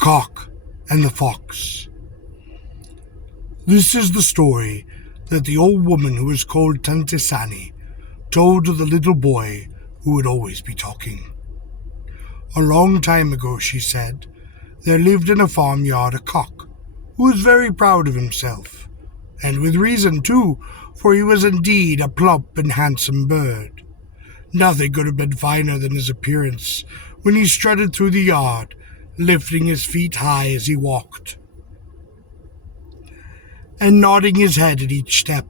Cock and the Fox. This is the story that the old woman who was called Tante Sani told to the little boy who would always be talking. A long time ago, she said, there lived in a farmyard a cock who was very proud of himself, and with reason too, for he was indeed a plump and handsome bird. Nothing could have been finer than his appearance when he strutted through the yard, lifting his feet high as he walked, and nodding his head at each step.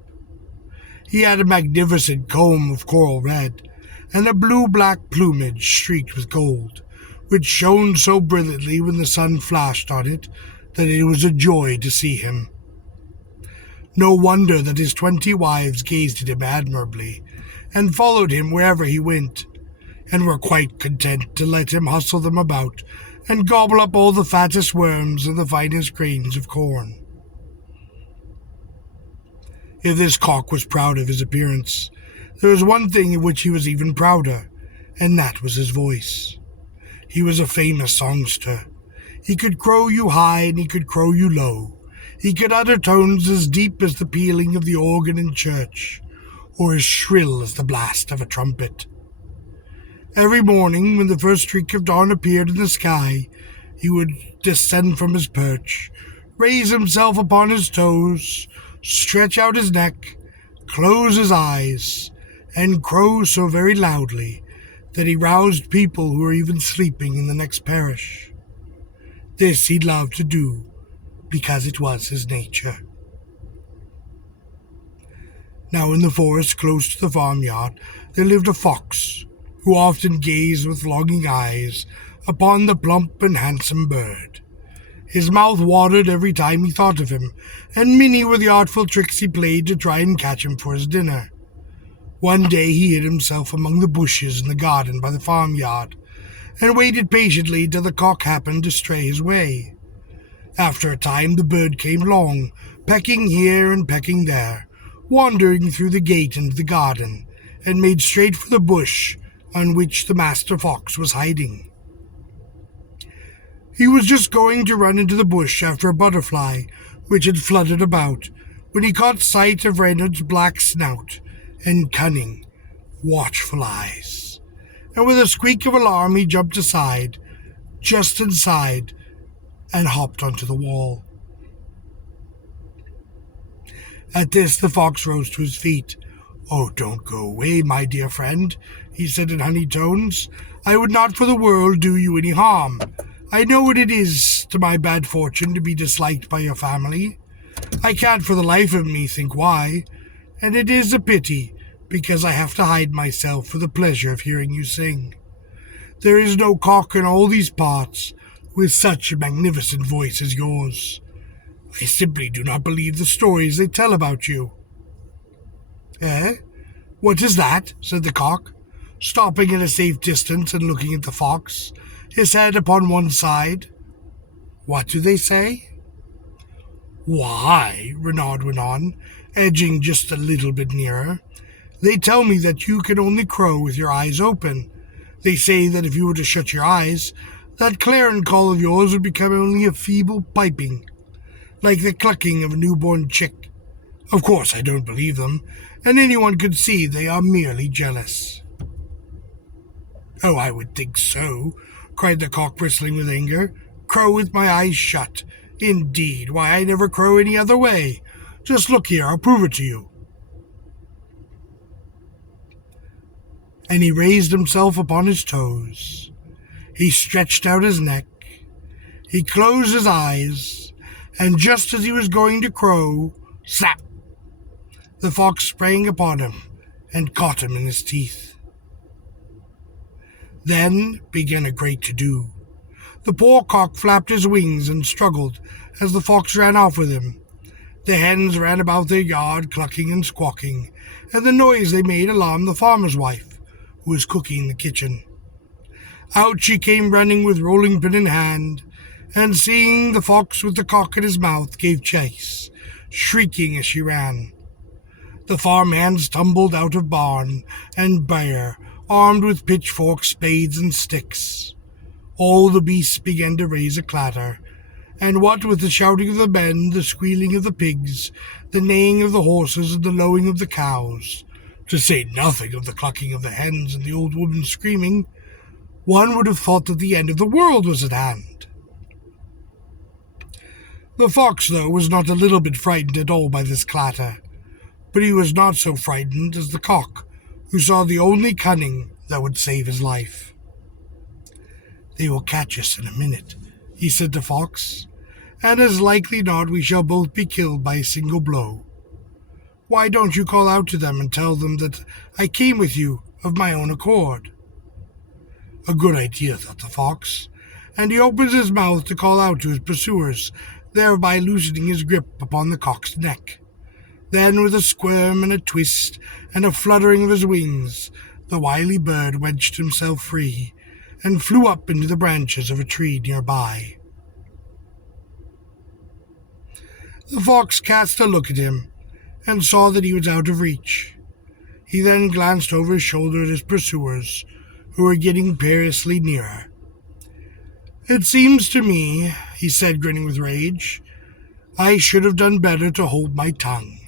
He had a magnificent comb of coral red, and a blue-black plumage streaked with gold, which shone so brilliantly when the sun flashed on it that it was a joy to see him. No wonder that his 20 wives gazed at him admirably, and followed him wherever he went, and were quite content to let him hustle them about and gobble up all the fattest worms and the finest grains of corn. If this cock was proud of his appearance, there was one thing in which he was even prouder, and that was his voice. He was a famous songster. He could crow you high and he could crow you low. He could utter tones as deep as the pealing of the organ in church, or as shrill as the blast of a trumpet. Every morning, when the first streak of dawn appeared in the sky, he would descend from his perch, raise himself upon his toes, stretch out his neck, close his eyes, and crow so very loudly that he roused people who were even sleeping in the next parish. This he loved to do, because it was his nature. Now in the forest close to the farmyard there lived a fox, who often gazed with longing eyes upon the plump and handsome bird. His mouth watered every time he thought of him, and many were the artful tricks he played to try and catch him for his dinner. One day he hid himself among the bushes in the garden by the farmyard, and waited patiently till the cock happened to stray his way. After a time the bird came along, pecking here and pecking there, wandering through the gate into the garden, and made straight for the bush on which the master fox was hiding. He was just going to run into the bush after a butterfly which had fluttered about, when he caught sight of Reynard's black snout and cunning, watchful eyes, and with a squeak of alarm he jumped aside, just inside, and hopped onto the wall. At this the fox rose to his feet. "Oh, don't go away, my dear friend," he said in honeyed tones. "I would not for the world do you any harm. I know what it is to my bad fortune to be disliked by your family. I can't for the life of me think why, and it is a pity, because I have to hide myself for the pleasure of hearing you sing. There is no cock in all these parts with such a magnificent voice as yours. I simply do not believe the stories they tell about you." "Eh? What is that?" said the cock, stopping at a safe distance and looking at the fox, his head upon one side. "What do they say?" "Why," Renaud went on, edging just a little bit nearer, "they tell me that you can only crow with your eyes open. They say that if you were to shut your eyes, that clarion call of yours would become only a feeble piping, like the clucking of a newborn chick. Of course I don't believe them, and anyone could see they are merely jealous." "Oh, I would think so," cried the cock, bristling with anger. "Crow with my eyes shut. Indeed, why, I never crow any other way. Just look here, I'll prove it to you." And he raised himself upon his toes. He stretched out his neck. He closed his eyes, and just as he was going to crow, slap! The fox sprang upon him and caught him in his teeth. Then began a great to-do. The poor cock flapped his wings and struggled as the fox ran off with him. The hens ran about their yard, clucking and squawking, and the noise they made alarmed the farmer's wife, who was cooking in the kitchen. Out she came running with rolling pin in hand, and seeing the fox with the cock in his mouth, gave chase, shrieking as she ran. The farm hands tumbled out of barn and byre, armed with pitchforks, spades, and sticks. All the beasts began to raise a clatter, and what with the shouting of the men, the squealing of the pigs, the neighing of the horses, and the lowing of the cows, to say nothing of the clucking of the hens and the old woman screaming, one would have thought that the end of the world was at hand. The fox, though, was not a little bit frightened at all by this clatter, but he was not so frightened as the cock, who saw the only cunning that would save his life. "They will catch us in a minute," he said to Fox, "and as likely not we shall both be killed by a single blow. Why don't you call out to them and tell them that I came with you of my own accord?" "A good idea," thought the fox, and he opened his mouth to call out to his pursuers, thereby loosening his grip upon the cock's neck. Then, with a squirm and a twist and a fluttering of his wings, the wily bird wedged himself free and flew up into the branches of a tree nearby. The fox cast a look at him and saw that he was out of reach. He then glanced over his shoulder at his pursuers, who were getting perilously nearer. "It seems to me," he said, grinning with rage, "I should have done better to hold my tongue."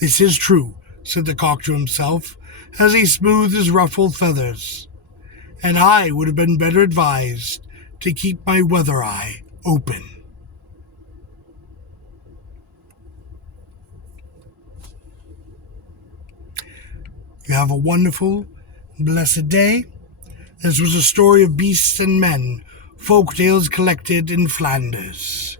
"This is true," said the cock to himself, as he smoothed his ruffled feathers, "and I would have been better advised to keep my weather eye open." You have a wonderful, blessed day. This was a story of beasts and men, folk tales collected in Flanders.